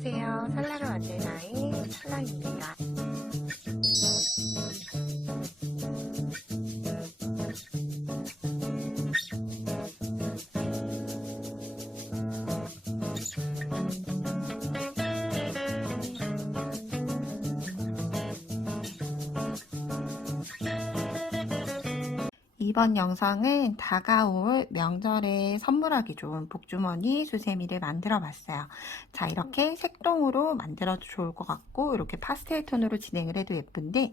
안녕하세요. 설날을 만들 나인 설날입니다. 이번 영상은 다가올 명절에 선물하기 좋은 복주머니 수세미를 만들어 봤어요. 자, 이렇게 색동으로 만들어도 좋을 것 같고, 이렇게 파스텔 톤으로 진행을 해도 예쁜데,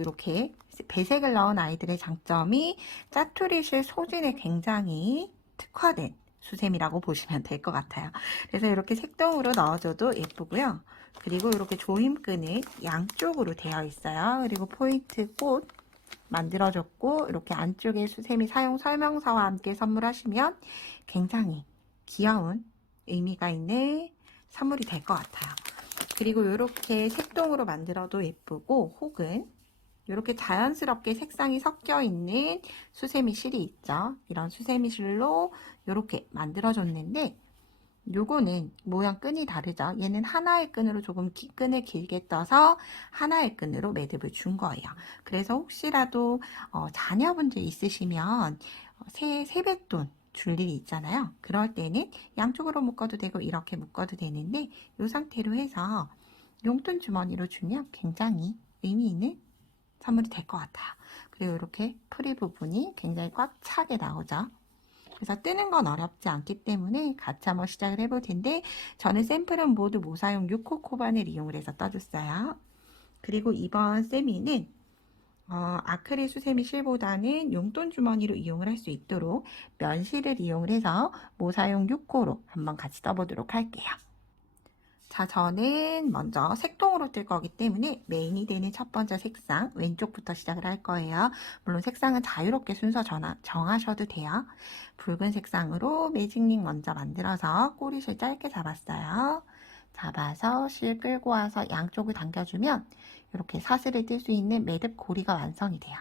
이렇게 배색을 넣은 아이들의 장점이 짜투리실 소진에 굉장히 특화된 수세미라고 보시면 될 것 같아요. 그래서 이렇게 색동으로 넣어줘도 예쁘고요. 그리고 이렇게 조임끈은 양쪽으로 되어 있어요. 그리고 포인트 꽃 만들어줬고, 이렇게 안쪽에 수세미 사용 설명서와 함께 선물하시면 굉장히 귀여운 의미가 있는 선물이 될 것 같아요. 그리고 이렇게 색동으로 만들어도 예쁘고, 혹은 이렇게 자연스럽게 색상이 섞여 있는 수세미 실이 있죠. 이런 수세미 실로 이렇게 만들어줬는데, 요거는 모양 끈이 다르죠. 얘는 하나의 끈으로 조금 끈을 길게 떠서 하나의 끈으로 매듭을 준 거예요. 그래서 혹시라도 자녀분들 있으시면 세뱃돈 줄 일이 있잖아요. 그럴 때는 양쪽으로 묶어도 되고 이렇게 묶어도 되는데, 이 상태로 해서 용돈 주머니로 주면 굉장히 의미 있는 선물이 될 것 같아요. 그리고 이렇게 프리 부분이 굉장히 꽉 차게 나오죠. 그래서 뜨는 건 어렵지 않기 때문에 같이 한번 시작을 해볼 텐데, 저는 샘플은 모두 모사용 6호 코반을 이용을 해서 떠줬어요. 그리고 이번 세미는 아크릴 수세미 실보다는 용돈 주머니로 이용을 할 수 있도록 면실을 이용을 해서 모사용 6호로 한번 같이 떠보도록 할게요. 자, 저는 먼저 색동으로 뜰 거기 때문에 메인이 되는 첫 번째 색상 왼쪽부터 시작을 할 거예요. 물론 색상은 자유롭게 순서 정하셔도 돼요. 붉은 색상으로 매직링 먼저 만들어서 꼬리실 짧게 잡았어요. 잡아서 실 끌고 와서 양쪽을 당겨주면 이렇게 사슬을 뜰 수 있는 매듭 고리가 완성이 돼요.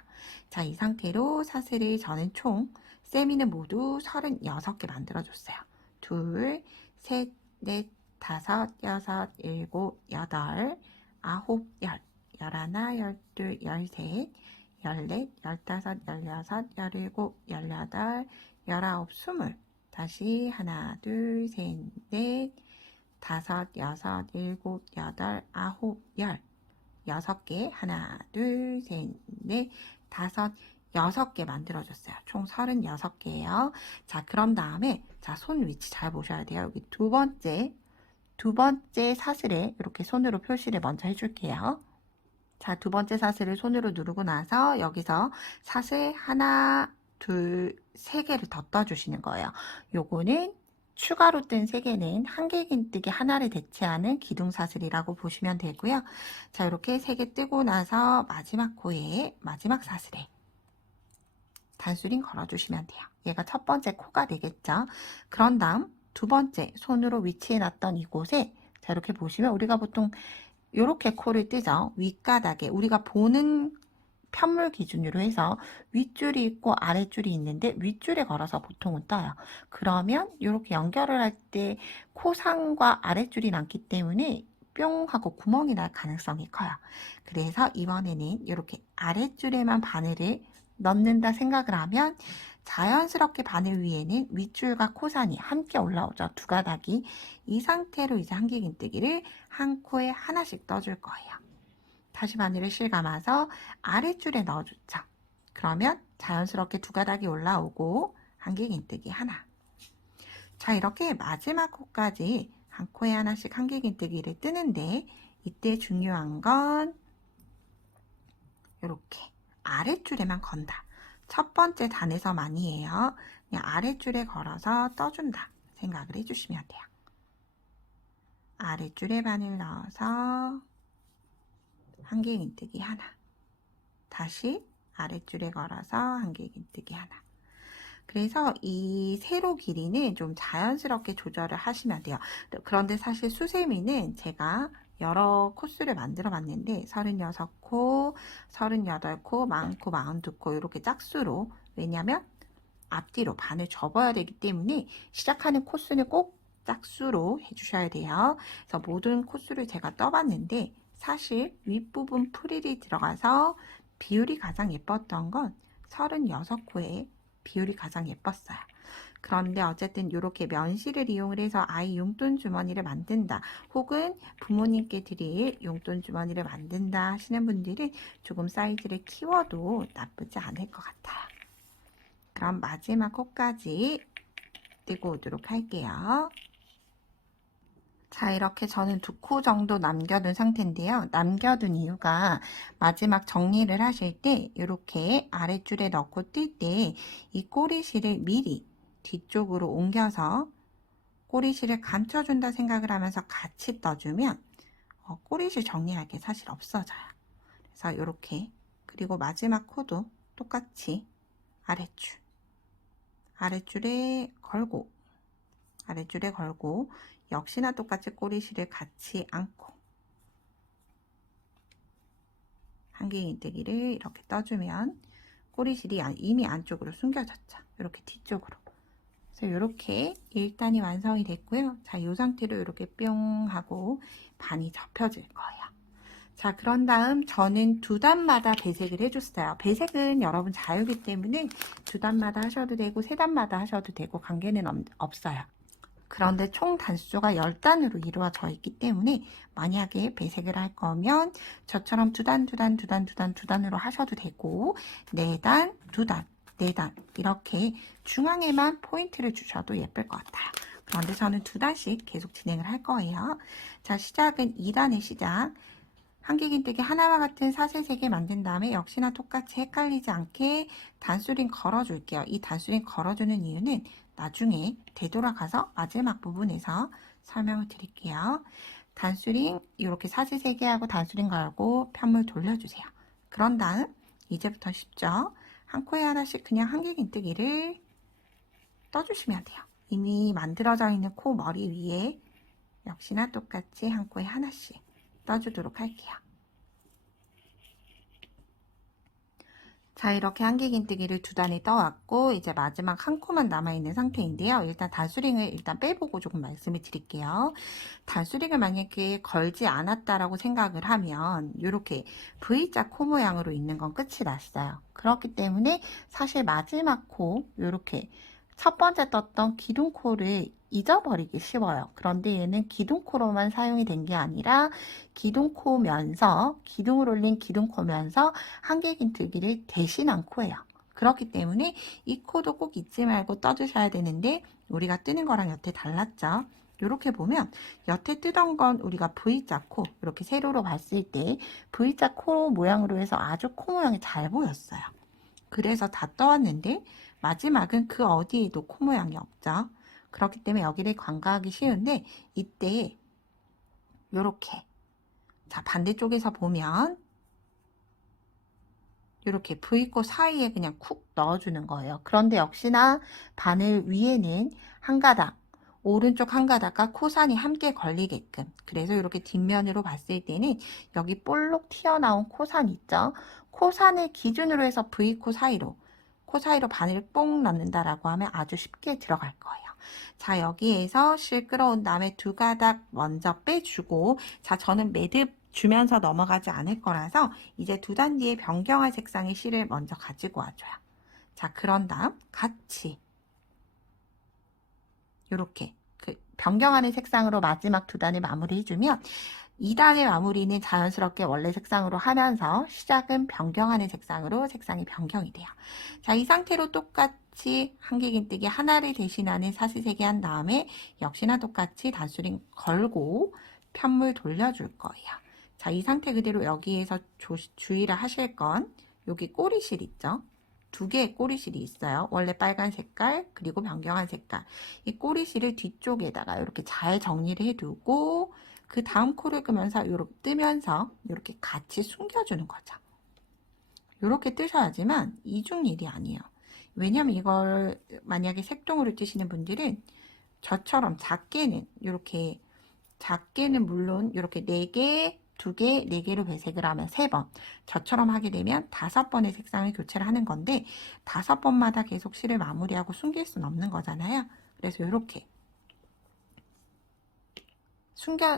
자, 이 상태로 사슬을 저는 총 세미는 모두 36개 만들어줬어요. 둘, 셋, 넷, 다섯, 여섯, 일곱, 여덟, 아홉, 열, 열하나, 열둘, 열셋, 열넷, 열다섯, 열여섯, 열일곱, 열여덟, 열아홉, 스물. 다시 하나, 둘, 셋, 넷, 다섯, 여섯, 일곱, 여덟, 아홉, 열. 6개, 하나, 둘, 셋, 넷, 다섯, 6개 만들어줬어요. 총 36개예요. 자, 그런 다음에 자, 손 위치 잘 보셔야 돼요. 여기 두 번째 사슬에 이렇게 손으로 표시를 먼저 해줄게요. 자, 두 번째 사슬을 손으로 누르고 나서 여기서 사슬 하나, 둘, 세 개를 더 떠주시는 거예요. 요거는 추가로 뜬 3개는 한길긴뜨기 하나를 대체하는 기둥사슬이라고 보시면 되고요. 자, 이렇게 3개 뜨고 나서 마지막 코에 마지막 사슬에 단수링 걸어주시면 돼요. 얘가 첫 번째 코가 되겠죠. 그런 다음 두 번째 손으로 위치해 놨던 이곳에 자, 이렇게 보시면 우리가 보통 이렇게 코를 뜨죠. 윗가닥에 우리가 보는 편물 기준으로 해서 윗줄이 있고 아랫줄이 있는데 윗줄에 걸어서 보통은 떠요. 그러면 이렇게 연결을 할 때 코상과 아랫줄이 남기 때문에 뿅 하고 구멍이 날 가능성이 커요. 그래서 이번에는 이렇게 아랫줄에만 바늘을 넣는다 생각을 하면 자연스럽게 바늘 위에는 윗줄과 코산이 함께 올라오죠. 두 가닥이. 이 상태로 이제 한길긴뜨기를 한 코에 하나씩 떠줄 거예요. 다시 바늘을 실감아서 아랫줄에 넣어주죠. 그러면 자연스럽게 두 가닥이 올라오고 한길긴뜨기 하나. 자, 이렇게 마지막 코까지 한 코에 하나씩 한길긴뜨기를 뜨는데 이때 중요한 건 이렇게 아랫줄에만 건다. 첫 번째 단에서만이에요. 그냥 아랫줄에 걸어서 떠준다 생각을 해주시면 돼요. 아랫줄에 바늘 넣어서 한길긴뜨기 하나. 다시 아랫줄에 걸어서 한길긴뜨기 하나. 그래서 이 세로 길이는 좀 자연스럽게 조절을 하시면 돼요. 그런데 사실 수세미는 제가 여러 코스를 만들어 봤는데 36코, 38코, 40코, 42코 이렇게 짝수로 왜냐면 앞뒤로 반을 접어야 되기 때문에 시작하는 코스는 꼭 짝수로 해주셔야 돼요. 그래서 모든 코스를 제가 떠봤는데 사실 윗부분 프릴이 들어가서 비율이 가장 예뻤던 건 36코에 비율이 가장 예뻤어요. 그런데 어쨌든 이렇게 면실을 이용을 해서 아이 용돈 주머니를 만든다, 혹은 부모님께 드릴 용돈 주머니를 만든다 하시는 분들은 조금 사이즈를 키워도 나쁘지 않을 것 같아요. 그럼 마지막 코까지 떼고 오도록 할게요. 자, 이렇게 저는 2코 정도 남겨둔 상태인데요. 남겨둔 이유가 마지막 정리를 하실 때 이렇게 아랫줄에 넣고 뜰 때 이 꼬리실을 미리 뒤쪽으로 옮겨서 꼬리실을 감춰준다 생각을 하면서 같이 떠주면 꼬리실 정리할 게 사실 없어져요. 그래서 이렇게, 그리고 마지막 코도 똑같이 아랫줄에 걸고 역시나 똑같이 꼬리실을 같이 안고 한길긴뜨기를 이렇게 떠주면 꼬리실이 이미 안쪽으로 숨겨졌죠. 이렇게 뒤쪽으로. 그래서 이렇게 1단이 완성이 됐고요. 자, 이 상태로 이렇게 뿅 하고 반이 접혀질 거예요. 자, 그런 다음 저는 2단마다 배색을 해줬어요. 배색은 여러분 자유기 때문에 2단마다 하셔도 되고 3단마다 하셔도 되고 관계는 없어요. 그런데 총 단수가 10단으로 이루어져 있기 때문에 만약에 배색을 할 거면 저처럼 2단으로 하셔도 되고 4단, 2단, 4단 이렇게 중앙에만 포인트를 주셔도 예쁠 것 같아요. 그런데 저는 2단씩 계속 진행을 할 거예요. 자, 시작은 2단의 시작. 한길긴뜨기 하나와 같은 사슬 3개 만든 다음에 역시나 똑같이 헷갈리지 않게 단수링 걸어줄게요. 이 단수링 걸어주는 이유는 나중에 되돌아가서 마지막 부분에서 설명을 드릴게요. 단수링 이렇게 사슬 3개 하고 단수링 걸고 편물 돌려주세요. 그런 다음 이제부터 쉽죠? 한 코에 하나씩 그냥 한길긴뜨기를 떠주시면 돼요. 이미 만들어져 있는 코 머리 위에 역시나 똑같이 한 코에 하나씩 떠주도록 할게요. 자, 이렇게 한길긴뜨기를 2단에 떠왔고 이제 마지막 한 코만 남아있는 상태인데요. 일단 단수링을 빼보고 조금 말씀을 드릴게요. 단수링을 만약에 걸지 않았다라고 생각을 하면 이렇게 V자 코 모양으로 있는 건 끝이 났어요. 그렇기 때문에 사실 마지막 코 이렇게 첫 번째 떴던 기둥코를 잊어버리기 쉬워요. 그런데 얘는 기둥코로만 사용이 된 게 아니라 기둥코면서 기둥을 올린 기둥코면서 한길긴뜨기를 대신한 코예요. 그렇기 때문에 이 코도 꼭 잊지 말고 떠주셔야 되는데 우리가 뜨는 거랑 여태 달랐죠. 이렇게 보면 여태 뜨던 건 우리가 V자 코, 이렇게 세로로 봤을 때 V자 코 모양으로 해서 아주 코 모양이 잘 보였어요. 그래서 다 떠왔는데 마지막은 그 어디에도 코 모양이 없죠. 그렇기 때문에 여기를 간과하기 쉬운데 이때 요렇게, 자, 반대쪽에서 보면 이렇게 V코 사이에 그냥 쿡 넣어주는 거예요. 그런데 역시나 바늘 위에는 한 가닥, 오른쪽 한 가닥과 코산이 함께 걸리게끔, 그래서 이렇게 뒷면으로 봤을 때는 여기 볼록 튀어나온 코산 있죠. 코산을 기준으로 해서 V코 사이로, 코 사이로 바늘을 뽕 넣는다라고 하면 아주 쉽게 들어갈 거예요. 자, 여기에서 실 끌어온 다음에 2가닥 먼저 빼주고, 자, 저는 매듭 주면서 넘어가지 않을 거라서 이제 2단 뒤에 변경할 색상의 실을 먼저 가지고 와줘요. 자, 그런 다음 같이 이렇게 변경하는 색상으로 마지막 2단을 마무리 해주면 2단의 마무리는 자연스럽게 원래 색상으로 하면서 시작은 변경하는 색상으로 색상이 변경이 돼요. 자, 이 상태로 똑같이 한길긴뜨기 하나를 대신하는 사슬 3개 한 다음에 역시나 똑같이 단수링 걸고 편물 돌려줄 거예요. 자, 이 상태 그대로 여기에서 주의를 하실 건 여기 꼬리실 있죠? 2개의 꼬리실이 있어요. 원래 빨간 색깔 그리고 변경한 색깔. 이 꼬리실을 뒤쪽에다가 이렇게 잘 정리를 해두고 그 다음 코를 뜨면서 이렇게 같이 숨겨주는 거죠. 이렇게 뜨셔야지만 이중일이 아니에요. 왜냐면 이걸 만약에 색동으로 뜨시는 분들은 저처럼 작게는 물론 이렇게 4개, 2개, 4개로 배색을 하면 3번, 저처럼 하게 되면 5번의 색상을 교체를 하는 건데 5번마다 계속 실을 마무리하고 숨길 수는 없는 거잖아요. 그래서 이렇게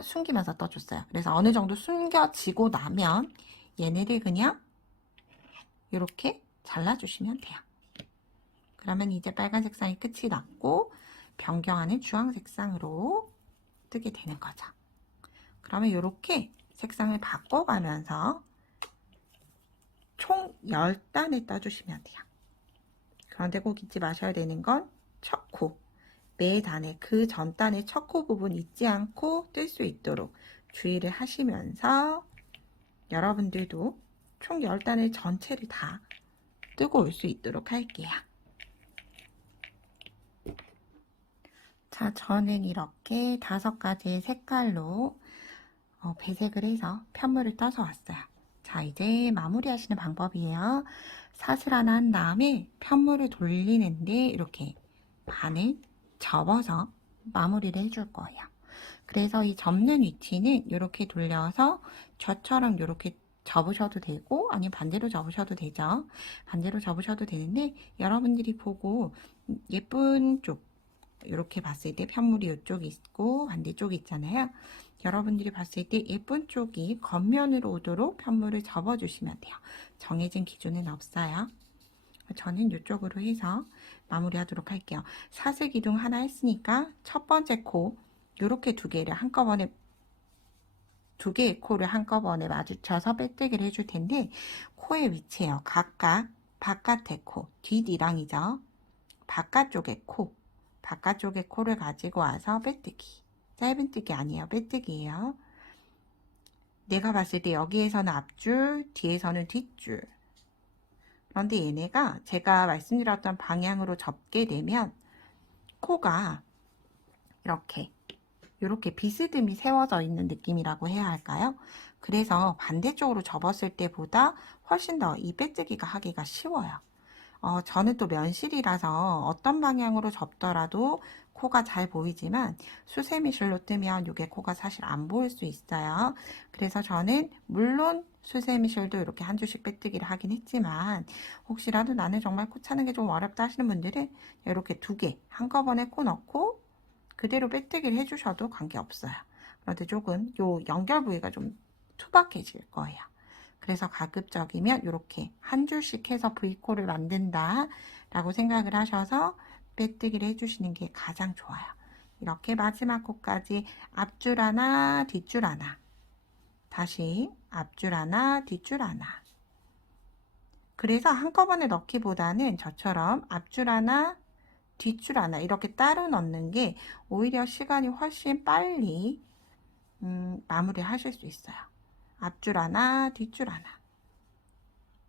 숨기면서 떠줬어요. 그래서 어느 정도 숨겨지고 나면 얘네를 그냥 이렇게 잘라주시면 돼요. 그러면 이제 빨간 색상이 끝이 났고 변경하는 주황 색상으로 뜨게 되는 거죠. 그러면 이렇게 색상을 바꿔가면서 총 10단을 떠주시면 돼요. 그런데 꼭 잊지 마셔야 되는 건 첫 코, 매 단에 그 전 단의 첫 코 부분 잊지 않고 뜰 수 있도록 주의를 하시면서 여러분들도 총 10단을 전체를 다 뜨고 올 수 있도록 할게요. 자, 저는 이렇게 5가지의 색깔로 배색을 해서 편물을 떠서 왔어요. 자, 이제 마무리 하시는 방법이에요. 사슬 하나 한 다음에 편물을 돌리는데 이렇게 반을 접어서 마무리를 해줄 거예요. 그래서 이 접는 위치는 이렇게 돌려서 저처럼 이렇게 접으셔도 되고 아니면 반대로 접으셔도 되죠. 반대로 접으셔도 되는데 여러분들이 보고 예쁜 쪽 이렇게 봤을 때 편물이 이쪽이 있고 반대쪽이 있잖아요. 여러분들이 봤을 때 예쁜 쪽이 겉면으로 오도록 편물을 접어주시면 돼요. 정해진 기준은 없어요. 저는 이쪽으로 해서 마무리하도록 할게요. 사슬 기둥 하나 했으니까 첫 번째 코 이렇게 두 개를 한꺼번에 두 개의 코를 한꺼번에 마주쳐서 빼뜨기를 해줄 텐데 코의 위치예요. 각각 바깥의 코, 뒷이랑이죠. 바깥쪽의 코, 바깥쪽의 코를 가지고 와서 빼뜨기. 짧은뜨기 아니에요. 빼뜨기예요. 내가 봤을 때 여기에서는 앞줄, 뒤에서는 뒷줄. 그런데 얘네가 제가 말씀드렸던 방향으로 접게 되면 코가 이렇게 비스듬히 세워져 있는 느낌이라고 해야 할까요? 그래서 반대쪽으로 접었을 때보다 훨씬 더 이 빼뜨기가 하기가 쉬워요. 저는 또 면실이라서 어떤 방향으로 접더라도 코가 잘 보이지만 수세미실로 뜨면 이게 코가 사실 안 보일 수 있어요. 그래서 저는 물론 수세미실도 이렇게 한 줄씩 빼뜨기를 하긴 했지만 혹시라도 나는 정말 코 차는 게 좀 어렵다 하시는 분들은 이렇게 두 개 한꺼번에 코 넣고 그대로 빼뜨기를 해주셔도 관계없어요. 그런데 조금 요 연결 부위가 좀 투박해질 거예요. 그래서 가급적이면 이렇게 한 줄씩 해서 V코를 만든다 라고 생각을 하셔서 빼뜨기를 해주시는 게 가장 좋아요. 이렇게 마지막 코까지 앞줄 하나 뒷줄 하나 다시 앞줄 하나 뒷줄 하나 그래서 한꺼번에 넣기보다는 저처럼 앞줄 하나 뒷줄 하나 이렇게 따로 넣는 게 오히려 시간이 훨씬 빨리 마무리 하실 수 있어요. 앞줄 하나 뒷줄 하나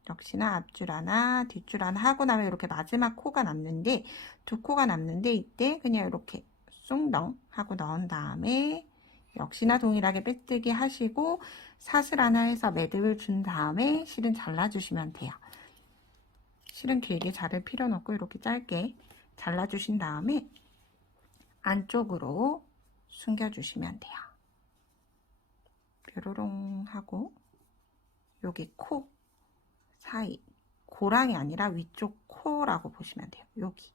역시나 앞줄 하나 뒷줄 하나 하고 나면 이렇게 마지막 코가 남는데 두 코가 남는데 이때 그냥 이렇게 쑥덩 하고 넣은 다음에 역시나 동일하게 빼뜨기 하시고 사슬 하나 해서 매듭을 준 다음에 실은 잘라주시면 돼요. 실은 길게 자를 필요는 없고 이렇게 짧게 잘라주신 다음에 안쪽으로 숨겨주시면 돼요. 뾰로롱 하고 여기 코 사이 고랑이 아니라 위쪽 코라고 보시면 돼요. 여기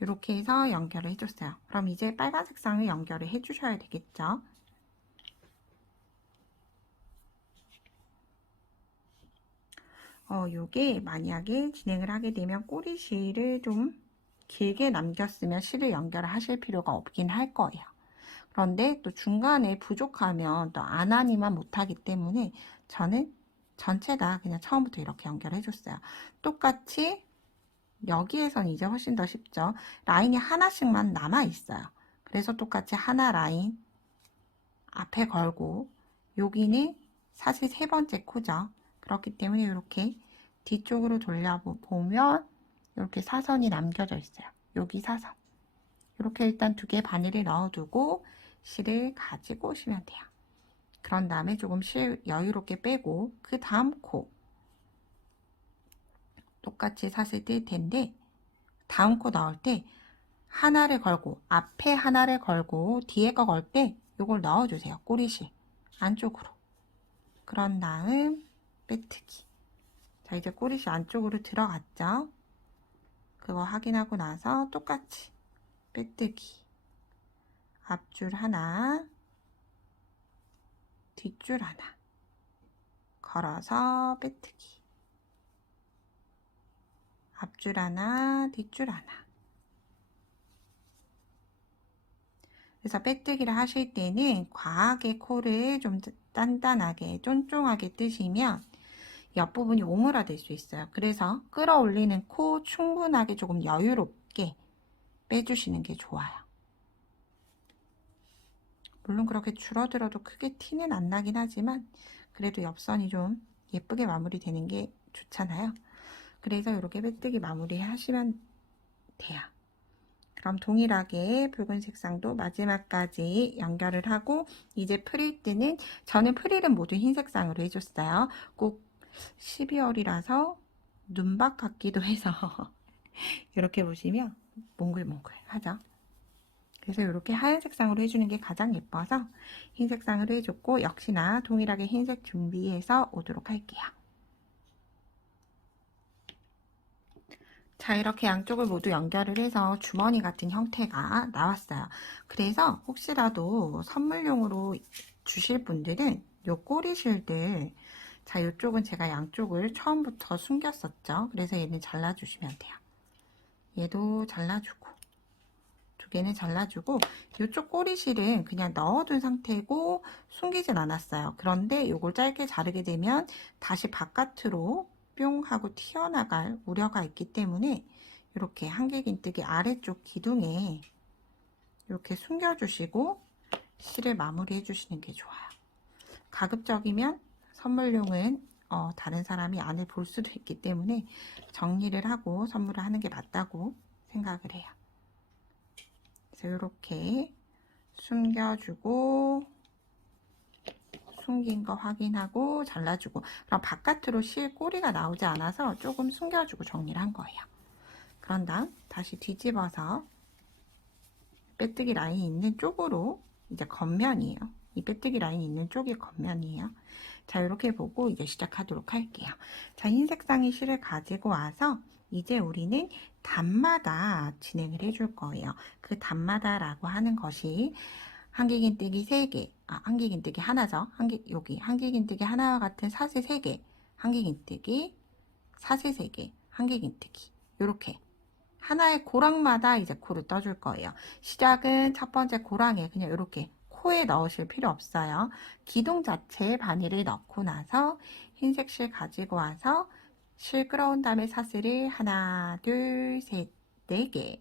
이렇게 해서 연결을 해줬어요. 그럼 이제 빨간 색상을 연결을 해주셔야 되겠죠. 요게 만약에 진행을 하게 되면 꼬리실을 좀 길게 남겼으면 실을 연결을 하실 필요가 없긴 할 거예요. 그런데 또 중간에 부족하면 또 안 하니만 못하기 때문에 저는 전체 다 그냥 처음부터 이렇게 연결해 줬어요. 똑같이 여기에선 이제 훨씬 더 쉽죠. 라인이 하나씩만 남아 있어요. 그래서 똑같이 하나 라인 앞에 걸고 여기는 사실 세 번째 코죠. 그렇기 때문에 이렇게 뒤쪽으로 돌려보면 이렇게 사선이 남겨져 있어요. 여기 사선. 이렇게 일단 두 개 바늘을 넣어두고 실을 가지고 오시면 돼요. 그런 다음에 조금 실 여유롭게 빼고 그 다음 코 똑같이 사슬 뜰 텐데 다음 코 나올 때 하나를 걸고 앞에 하나를 걸고 뒤에 거 걸 때 이걸 넣어주세요. 꼬리실 안쪽으로. 그런 다음 빼뜨기. 자 이제 꼬리실 안쪽으로 들어갔죠. 그거 확인하고 나서 똑같이 빼뜨기. 앞줄 하나, 뒷줄 하나, 걸어서 빼뜨기. 앞줄 하나, 뒷줄 하나. 그래서 빼뜨기를 하실 때는 과하게 코를 좀 단단하게 쫀쫀하게 뜨시면 옆부분이 오므라들 수 있어요. 그래서 끌어올리는 코 충분하게 조금 여유롭게 빼주시는 게 좋아요. 물론 그렇게 줄어들어도 크게 티는 안 나긴 하지만 그래도 옆선이 좀 예쁘게 마무리되는 게 좋잖아요. 그래서 이렇게 빼뜨기 마무리 하시면 돼요. 그럼 동일하게 붉은 색상도 마지막까지 연결을 하고 이제 프릴 저는 프릴은 모두 흰 색상으로 해줬어요. 꼭 12월이라서 눈밭 같기도 해서 이렇게 보시면 몽글몽글 하죠. 그래서 이렇게 하얀 색상으로 해주는 게 가장 예뻐서 흰 색상으로 해줬고 역시나 동일하게 흰색 준비해서 오도록 할게요. 자, 이렇게 양쪽을 모두 연결을 해서 주머니 같은 형태가 나왔어요. 그래서 혹시라도 선물용으로 주실 분들은 요 꼬리실들, 자, 이쪽은 제가 양쪽을 처음부터 숨겼었죠. 그래서 얘는 잘라주시면 돼요. 얘도 잘라주고 두 개는 잘라주고 이쪽 꼬리실은 그냥 넣어둔 상태고 숨기진 않았어요. 그런데 요걸 짧게 자르게 되면 다시 바깥으로 뿅 하고 튀어나갈 우려가 있기 때문에 이렇게 한길긴뜨기 아래쪽 기둥에 이렇게 숨겨주시고 실을 마무리해 주시는 게 좋아요. 가급적이면 선물용은 다른 사람이 안을 볼 수도 있기 때문에 정리를 하고 선물을 하는 게 맞다고 생각을 해요. 그래서 이렇게 숨겨주고 숨긴 거 확인하고 잘라주고 그럼 바깥으로 실 꼬리가 나오지 않아서 조금 숨겨주고 정리를 한 거예요. 그런 다음 다시 뒤집어서 빼뜨기 라인이 있는 쪽으로 이제 겉면이에요. 이 빼뜨기 라인이 있는 쪽이 겉면이에요. 자, 이렇게 보고 이제 시작하도록 할게요. 자, 흰 색상의 실을 가지고 와서 이제 우리는 단마다 진행을 해줄 거예요. 그 단마다라고 하는 것이 한길긴뜨기 3개, 한길긴뜨기 하나죠. 여기 한길긴뜨기 하나와 같은 사슬 3개, 한길긴뜨기, 사슬 3개, 한길긴뜨기 이렇게 하나의 고랑마다 이제 코를 떠줄 거예요. 시작은 첫 번째 고랑에 그냥 이렇게 코에 넣으실 필요 없어요. 기둥 자체에 바늘을 넣고 나서 흰색 실 가지고 와서 실 끌어온 다음에 사슬을 하나, 둘, 셋, 4개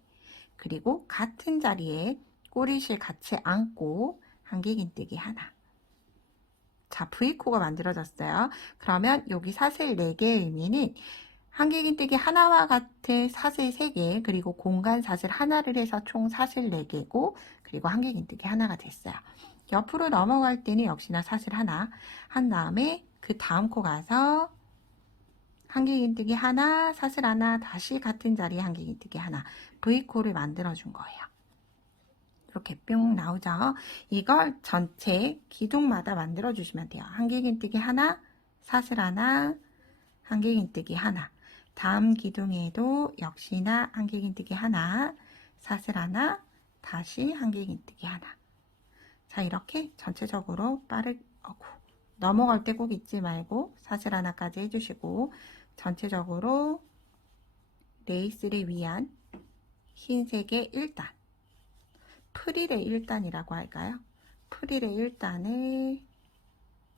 그리고 같은 자리에 꼬리실 같이 안고 한길긴뜨기 하나. 자, V코가 만들어졌어요. 그러면 여기 사슬 4개의 의미는 한길긴뜨기 하나와 같은 사슬 3개 그리고 공간 사슬 하나를 해서 총 사슬 4개고 그리고 한길긴뜨기 하나가 됐어요. 옆으로 넘어갈 때는 역시나 사슬 하나 한 다음에 그 다음 코 가서 한길긴뜨기 하나 사슬 하나 다시 같은 자리에 한길긴뜨기 하나 V코를 만들어 준 거예요. 이렇게 뿅 나오죠. 이걸 전체 기둥마다 만들어 주시면 돼요. 한길긴뜨기 하나 사슬 하나 한길긴뜨기 하나 다음 기둥에도 역시나 한길긴뜨기 하나 사슬 하나 다시 한길긴뜨기 하나 자 이렇게 전체적으로 넘어갈 때 꼭 잊지 말고 사슬 하나까지 해주시고 전체적으로 레이스를 위한 흰색의 1단 프릴의 1단이라고 할까요? 프릴의 1단을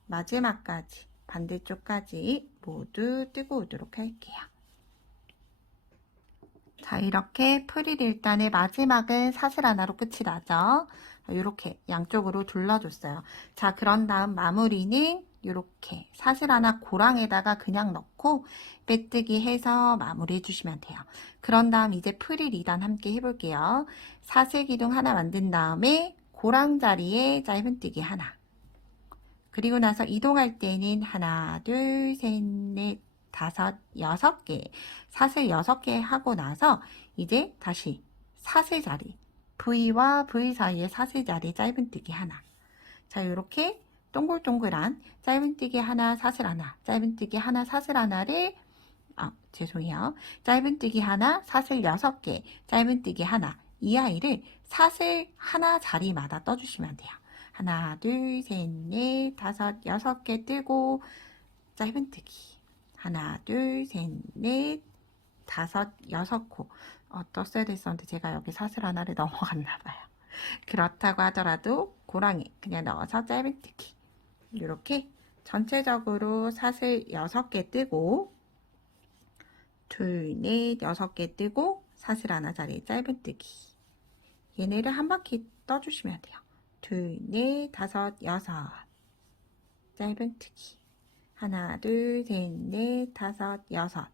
마지막까지 반대쪽까지 모두 뜨고 오도록 할게요. 자, 이렇게 프릴 1단의 마지막은 사슬 하나로 끝이 나죠. 이렇게 양쪽으로 둘러줬어요. 자, 그런 다음 마무리는 이렇게 사슬 하나 고랑에다가 그냥 넣고 빼뜨기 해서 마무리 해주시면 돼요. 그런 다음 이제 프릴 2단 함께 해볼게요. 사슬 기둥 하나 만든 다음에 고랑 자리에 짧은뜨기 하나 그리고 나서 이동할 때는 하나, 둘, 셋, 넷, 다섯, 6개 사슬 6개 하고 나서 이제 다시 사슬 자리 V와 V 사이에 사슬 자리 짧은뜨기 하나 자 이렇게 동글동글한 짧은뜨기 하나 사슬 하나 짧은뜨기 하나 사슬 하나를 죄송해요 짧은뜨기 하나 사슬 6개 짧은뜨기 하나 이 아이를 사슬 하나 자리마다 떠주시면 돼요. 하나, 둘, 셋, 넷, 다섯, 여섯 개 뜨고 짧은뜨기. 하나, 둘, 셋, 넷, 다섯, 여섯 코. 떴어야 됐었는데 제가 여기 사슬 하나를 넘어갔나 봐요. 그렇다고 하더라도 고랑이 그냥 넣어서 짧은뜨기. 이렇게 전체적으로 사슬 6개 뜨고 둘, 넷, 6개 뜨고 사슬 하나 자리에 짧은뜨기. 얘네를 한 바퀴 떠주시면 돼요. 둘, 넷, 다섯, 여섯. 짧은뜨기. 하나, 둘, 셋, 넷, 다섯, 여섯.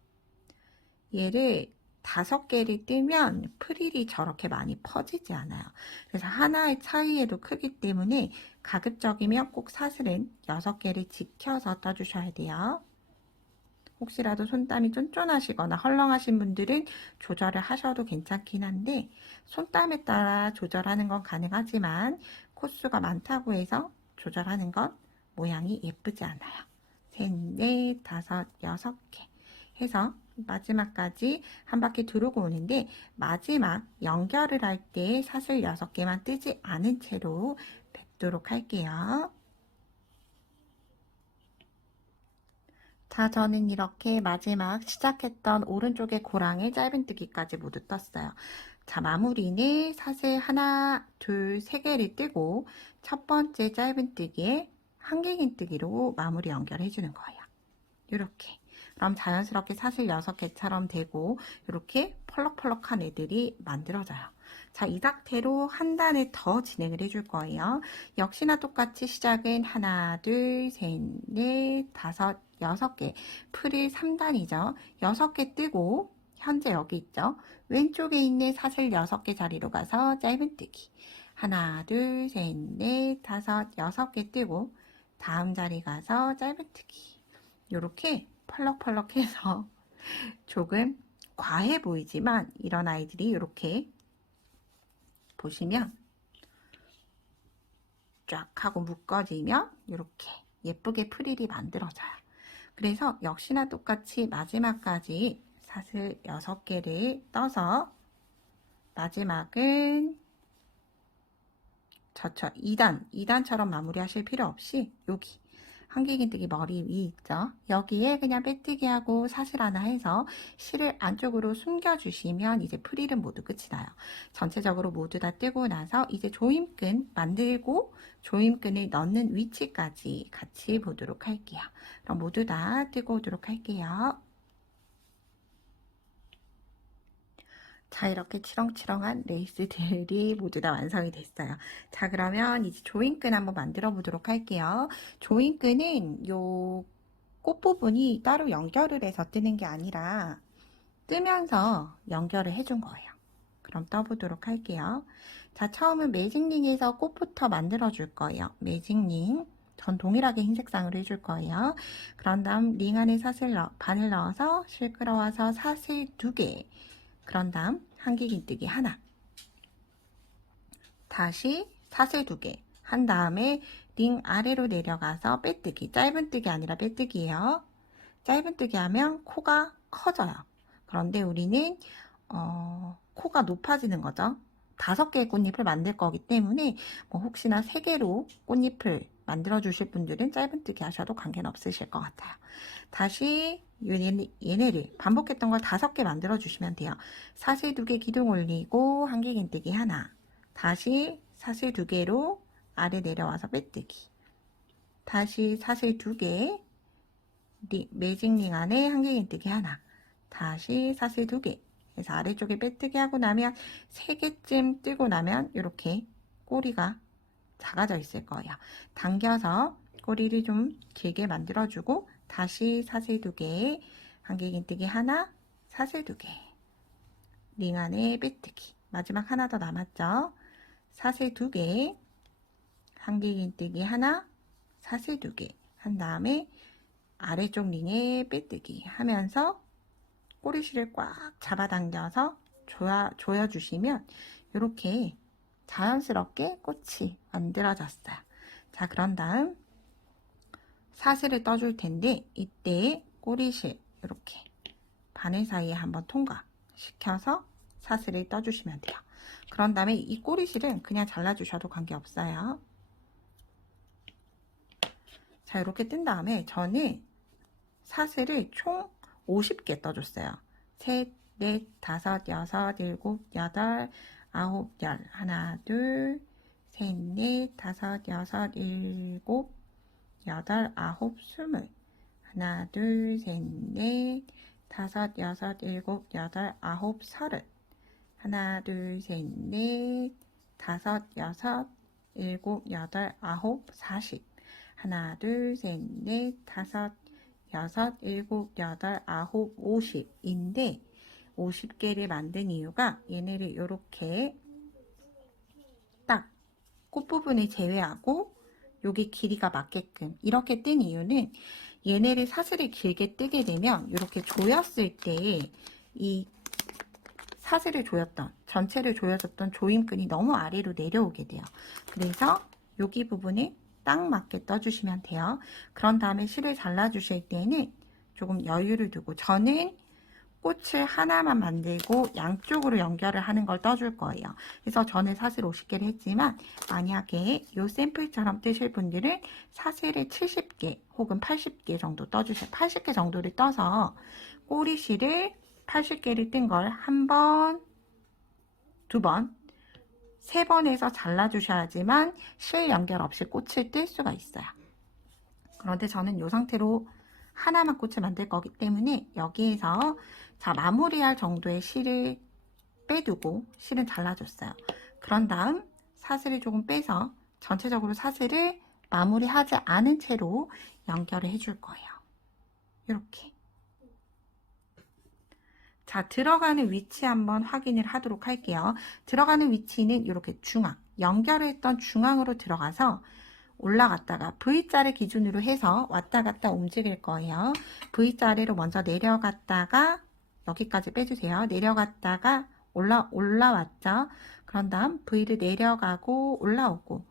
얘를 5개를 뜨면 프릴이 저렇게 많이 퍼지지 않아요. 그래서 하나의 차이에도 크기 때문에 가급적이면 꼭 사슬은 6개를 지켜서 떠주셔야 돼요. 혹시라도 손땀이 쫀쫀하시거나 헐렁하신 분들은 조절을 하셔도 괜찮긴 한데 손땀에 따라 조절하는 건 가능하지만 코수가 많다고 해서 조절하는 건 모양이 예쁘지 않아요. 셋, 넷, 다섯, 6개 해서 마지막까지 한 바퀴 두르고 오는데 마지막 연결을 할 때 사슬 6개만 뜨지 않은 채로 뵙도록 할게요. 자, 저는 이렇게 마지막 시작했던 오른쪽의 고랑을 짧은뜨기까지 모두 떴어요. 자, 마무리는 사슬 하나, 둘, 세 개를 뜨고 첫 번째 짧은뜨기에 한길긴뜨기로 마무리 연결해주는 거예요. 이렇게. 그럼 자연스럽게 사슬 6개처럼 되고 이렇게 펄럭펄럭한 애들이 만들어져요. 자, 이 상태로 한 단을 더 진행을 해줄 거예요. 역시나 똑같이 시작은 하나, 둘, 셋, 넷, 다섯, 6개. 프릴 3단이죠. 6개 뜨고 현재 여기 있죠. 왼쪽에 있는 사슬 6개 자리로 가서 짧은뜨기. 하나, 둘, 셋, 넷, 다섯, 6개 뜨고 다음 자리 가서 짧은뜨기. 이렇게 펄럭펄럭해서 조금 과해 보이지만 이런 아이들이 이렇게 보시면 쫙 하고 묶어지면 이렇게 예쁘게 프릴이 만들어져요. 그래서 역시나 똑같이 마지막까지 사슬 6개를 떠서 마지막은 저처 2단처럼 마무리 하실 필요 없이 여기 한길긴뜨기 머리 위 있죠? 여기에 그냥 빼뜨기 하고 사슬 하나 해서 실을 안쪽으로 숨겨주시면 이제 프릴은 모두 끝이 나요. 전체적으로 모두 다 뜨고 나서 이제 조임끈 만들고 조임끈을 넣는 위치까지 같이 보도록 할게요. 그럼 모두 다 뜨고 오도록 할게요. 자, 이렇게 치렁치렁한 레이스들이 모두 다 완성이 됐어요. 자, 그러면 이제 조인끈 한번 만들어 보도록 할게요. 조인끈은 요 꽃부분이 따로 연결을 해서 뜨는 게 아니라 뜨면서 연결을 해준 거예요. 그럼 떠보도록 할게요. 자, 처음은 매직링에서 꽃부터 만들어 줄 거예요. 매직링. 전 동일하게 흰 색상으로 해줄 거예요. 그런 다음 링 안에 바늘 넣어서 실 끌어와서 사슬 2개. 그런 다음 한길긴뜨기 하나, 다시 사슬 2개 한 다음에 링 아래로 내려가서 빼뜨기. 짧은뜨기 아니라 빼뜨기예요. 짧은뜨기 하면 코가 커져요. 그런데 우리는 코가 높아지는 거죠. 5개의 꽃잎을 만들 거기 때문에 뭐 혹시나 3개로 꽃잎을 만들어 주실 분들은 짧은뜨기 하셔도 관계는 없으실 것 같아요. 다시 얘네를 반복했던 걸 5개 만들어 주시면 돼요. 사슬 2개 기둥 올리고 한길긴뜨기 하나, 다시 사슬 2개로 아래 내려와서 빼뜨기, 다시 사슬 2개 매직링 안에 한길긴뜨기 하나, 다시 사슬 2개 그래서 아래쪽에 빼뜨기 하고 나면 3개쯤 뜨고 나면 이렇게 꼬리가 작아져 있을 거예요. 당겨서 꼬리를 좀 길게 만들어주고 다시 사슬 2개 한길긴뜨기 하나, 사슬 2개 링 안에 빼뜨기. 마지막 하나 더 남았죠. 사슬 2개 한길긴뜨기 하나, 사슬 2개 한 다음에 아래쪽 링에 빼뜨기 하면서 꼬리실을 꽉 잡아당겨서 조여주시면 이렇게 자연스럽게 꽃이 만들어졌어요. 자, 그런 다음 사슬을 떠줄 텐데 이때 꼬리실 이렇게 바늘 사이에 한번 통과시켜서 사슬을 떠주시면 돼요. 그런 다음에 이 꼬리실은 그냥 잘라주셔도 관계없어요. 자, 이렇게 뜬 다음에 저는 사슬을 총 50개 떠줬어요. 셋, 넷, 다섯, 여섯, 일곱, 여덟, 아홉, 열. 하나, 둘, 셋, 넷, 다섯, 여섯, 일곱, 여덟, 아홉, 스물. 하나, 둘, 셋, 넷, 다섯, 여섯, 일곱, 여덟, 아홉, 서른. 하나, 둘, 셋, 넷, 다섯, 여섯, 일곱, 여덟, 아홉, 40. 하나, 둘, 셋, 넷, 다섯, 여섯, 일곱, 여덟, 아홉, 50인데 50개를 만든 이유가 얘네를 이렇게 딱 꽃부분을 제외하고 여기 길이가 맞게끔 이렇게 뜬 이유는 얘네를 사슬을 길게 뜨게 되면 이렇게 조였을 때 이 사슬을 조였던 전체를 조여줬던 조임끈이 너무 아래로 내려오게 돼요. 그래서 여기 부분에 딱 맞게 떠주시면 돼요. 그런 다음에 실을 잘라주실 때는 조금 여유를 두고 저는 꽃을 하나만 만들고 양쪽으로 연결을 하는 걸 떠줄 거예요. 그래서 저는 사슬 50개를 했지만 만약에 이 샘플처럼 뜨실 분들은 사슬을 70개 혹은 80개 정도 떠주세요. 80개 정도를 떠서 꼬리실을 80개를 뜬 걸 한 번, 두 번, 세 번에서 잘라주셔야지만 실 연결 없이 꽃을 뜰 수가 있어요. 그런데 저는 이 상태로 하나만 꽃을 만들 거기 때문에 여기에서 자 마무리할 정도의 실을 빼두고 실은 잘라줬어요. 그런 다음 사슬을 조금 빼서 전체적으로 사슬을 마무리하지 않은 채로 연결을 해줄 거예요. 이렇게. 자, 들어가는 위치 한번 확인을 하도록 할게요. 들어가는 위치는 이렇게 중앙, 연결했던 중앙으로 들어가서 올라갔다가 V자를 기준으로 해서 왔다 갔다 움직일 거예요. V자리로 먼저 내려갔다가 여기까지 빼주세요. 내려갔다가 올라왔죠. 그런 다음 V를 내려가고 올라오고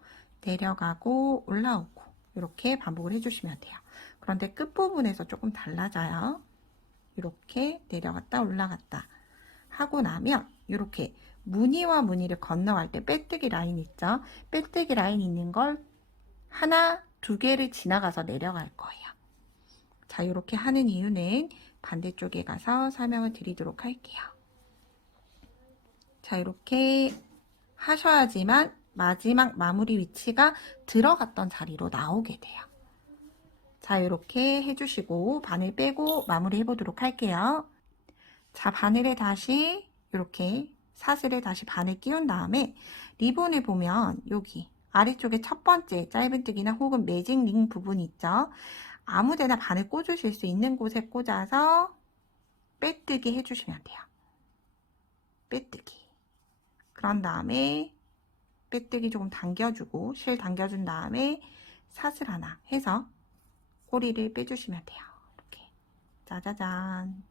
내려가고 올라오고 이렇게 반복을 해주시면 돼요. 그런데 끝부분에서 조금 달라져요. 이렇게 내려갔다 올라갔다 하고 나면 이렇게 무늬와 무늬를 건너갈 때 빼뜨기 라인 있죠. 빼뜨기 라인 있는 걸 하나, 두 개를 지나가서 내려갈 거예요. 자, 이렇게 하는 이유는 반대쪽에 가서 설명을 드리도록 할게요. 자, 이렇게 하셔야지만 마지막 마무리 위치가 들어갔던 자리로 나오게 돼요. 자, 이렇게 해주시고 바늘 빼고 마무리 해보도록 할게요. 자, 바늘에 다시 이렇게 사슬에 다시 바늘 끼운 다음에 리본을 보면 여기 아래쪽에 첫 번째 짧은뜨기나 혹은 매직 링 부분 있죠. 아무데나 바늘 꽂으실 수 있는 곳에 꽂아서 빼뜨기 해주시면 돼요. 빼뜨기. 그런 다음에 빼뜨기 조금 당겨주고 실 당겨준 다음에 사슬 하나 해서 꼬리를 빼주시면 돼요. 이렇게 짜자잔.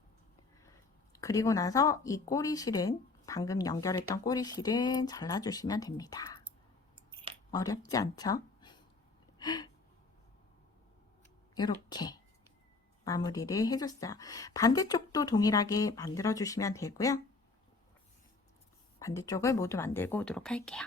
그리고 나서 이 꼬리실은 방금 연결했던 꼬리실은 잘라주시면 됩니다. 어렵지 않죠? 이렇게 마무리를 해줬어요. 반대쪽도 동일하게 만들어주시면 되고요. 반대쪽을 모두 만들고 오도록 할게요.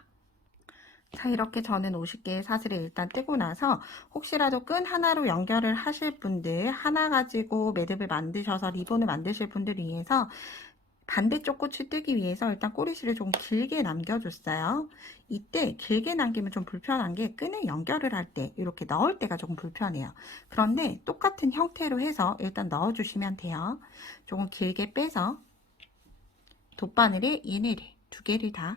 자, 이렇게 저는 50개의 사슬을 일단 떼고 나서 혹시라도 끈 하나로 연결을 하실 분들, 하나 가지고 매듭을 만드셔서 리본을 만드실 분들 위해서 반대쪽 꽃을 뜨기 위해서 일단 꼬리실을 좀 길게 남겨줬어요. 이때 길게 남기면 좀 불편한 게 끈을 연결을 할 때 이렇게 넣을 때가 조금 불편해요. 그런데 똑같은 형태로 해서 일단 넣어주시면 돼요. 조금 길게 빼서 돗바늘에 얘네를 두 개를 다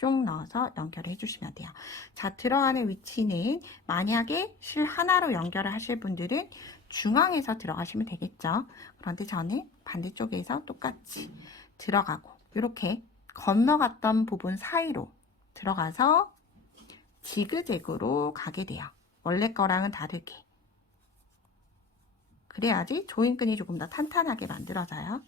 쏙 넣어서 연결해 주시면 돼요. 자, 들어가는 위치는 만약에 실 하나로 연결을 하실 분들은 중앙에서 들어가시면 되겠죠. 그런데 저는 반대쪽에서 똑같이 들어가고 이렇게 건너갔던 부분 사이로 들어가서 지그재그로 가게 돼요. 원래 거랑은 다르게. 그래야지 조임끈이 조금 더 탄탄하게 만들어져요.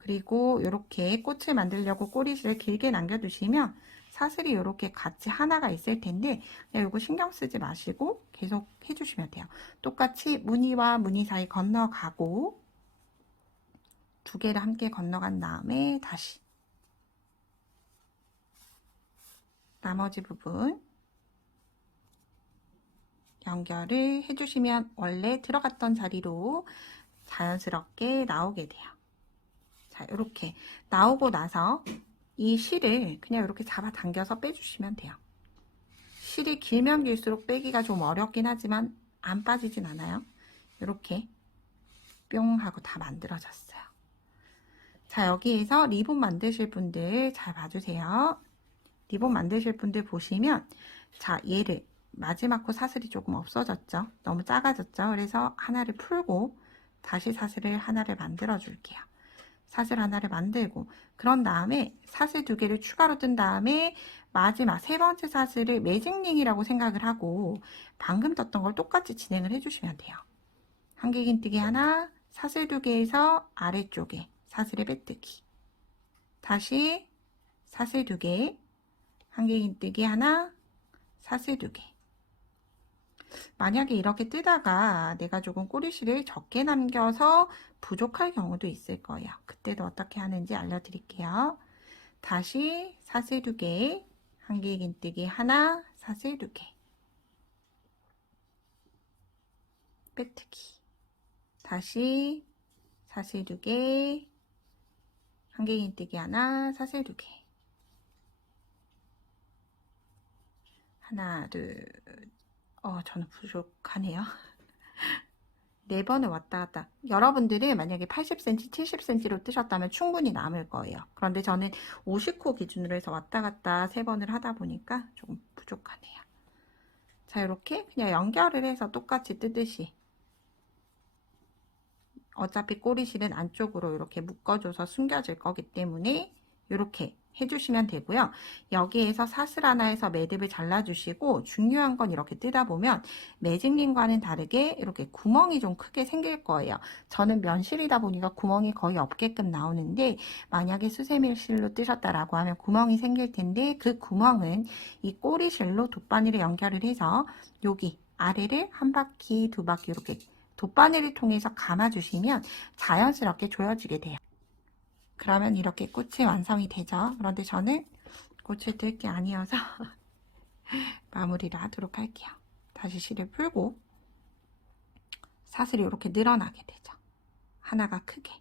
그리고 이렇게 꽃을 만들려고 꼬리실을 길게 남겨두시면 사슬이 이렇게 같이 하나가 있을 텐데 이거 신경 쓰지 마시고 계속 해주시면 돼요. 똑같이 무늬와 무늬 사이 건너가고 두 개를 함께 건너간 다음에 다시 나머지 부분 연결을 해주시면 원래 들어갔던 자리로 자연스럽게 나오게 돼요. 자, 이렇게 나오고 나서 이 실을 그냥 이렇게 잡아당겨서 빼주시면 돼요. 실이 길면 길수록 빼기가 좀 어렵긴 하지만 안 빠지진 않아요. 이렇게 뿅 하고 다 만들어졌어요. 자, 여기에서 리본 만드실 분들 잘 봐주세요. 리본 만드실 분들 보시면, 자, 얘를 마지막 코 사슬이 조금 없어졌죠? 너무 작아졌죠? 그래서 하나를 풀고 다시 사슬을 하나를 만들어 줄게요. 사슬 하나를 만들고, 그런 다음에 사슬 두 개를 추가로 뜬 다음에 마지막 세 번째 사슬을 매직링이라고 생각을 하고 방금 떴던 걸 똑같이 진행을 해주시면 돼요. 한길긴뜨기 하나, 사슬 두 개에서 아래쪽에 사슬의 빼뜨기, 다시 사슬 두 개, 한길긴뜨기 하나, 사슬 두 개. 만약에 이렇게 뜨다가 내가 조금 꼬리실을 적게 남겨서 부족할 경우도 있을 거예요. 그때도 어떻게 하는지 알려드릴게요. 다시 사슬 두 개, 한길긴뜨기 하나, 사슬 두 개, 빼뜨기, 다시 사슬 두 개, 한길긴뜨기 하나, 사슬 두 개, 하나, 둘, 저는 부족하네요. 4번을 왔다 갔다. 여러분들이 만약에 80cm, 70cm로 뜨셨다면 충분히 남을 거예요. 그런데 저는 50코 기준으로 해서 왔다 갔다 3번을 하다 보니까 조금 부족하네요. 자, 이렇게 그냥 연결을 해서 똑같이 뜨듯이, 어차피 꼬리실은 안쪽으로 이렇게 묶어줘서 숨겨질 거기 때문에 이렇게 해주시면 되고요. 여기에서 사슬 하나에서 매듭을 잘라주시고, 중요한 건 이렇게 뜨다 보면 매직링과는 다르게 이렇게 구멍이 좀 크게 생길 거예요. 저는 면실이다 보니까 구멍이 거의 없게끔 나오는데, 만약에 수세미실로 뜨셨다라고 하면 구멍이 생길 텐데, 그 구멍은 이 꼬리실로 돗바늘을 연결을 해서 여기 아래를 한 바퀴, 두 바퀴 이렇게 돗바늘을 통해서 감아주시면 자연스럽게 조여지게 돼요. 그러면 이렇게 꽃이 완성이 되죠. 그런데 저는 꽃을 뜰 게 아니어서 마무리를 하도록 할게요. 다시 실을 풀고 사슬이 이렇게 늘어나게 되죠. 하나가 크게.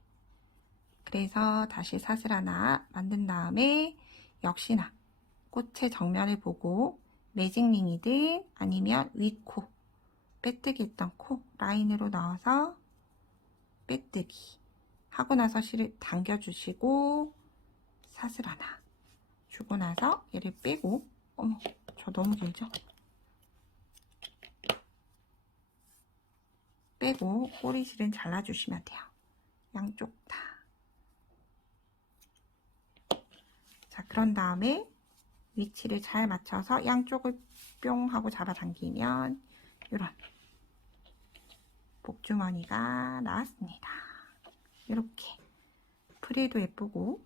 그래서 다시 사슬 하나 만든 다음에 역시나 꽃의 정면을 보고 매직링이든 아니면 윗코, 빼뜨기 했던 코 라인으로 넣어서 빼뜨기 하고 나서 실을 당겨주시고 사슬 하나 주고 나서 얘를 빼고, 어머, 저 너무 길죠? 빼고 꼬리실은 잘라주시면 돼요. 양쪽 다. 자, 그런 다음에 위치를 잘 맞춰서 양쪽을 뿅 하고 잡아당기면 이런 복주머니가 나왔습니다. 이렇게 프릴도 예쁘고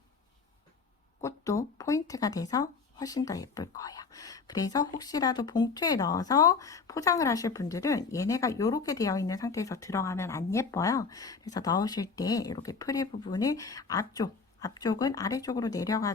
꽃도 포인트가 돼서 훨씬 더 예쁠 거예요. 그래서 혹시라도 봉투에 넣어서 포장을 하실 분들은 얘네가 이렇게 되어 있는 상태에서 들어가면 안 예뻐요. 그래서 넣으실 때 이렇게 프릴 부분을 앞쪽은 아래쪽으로 내려가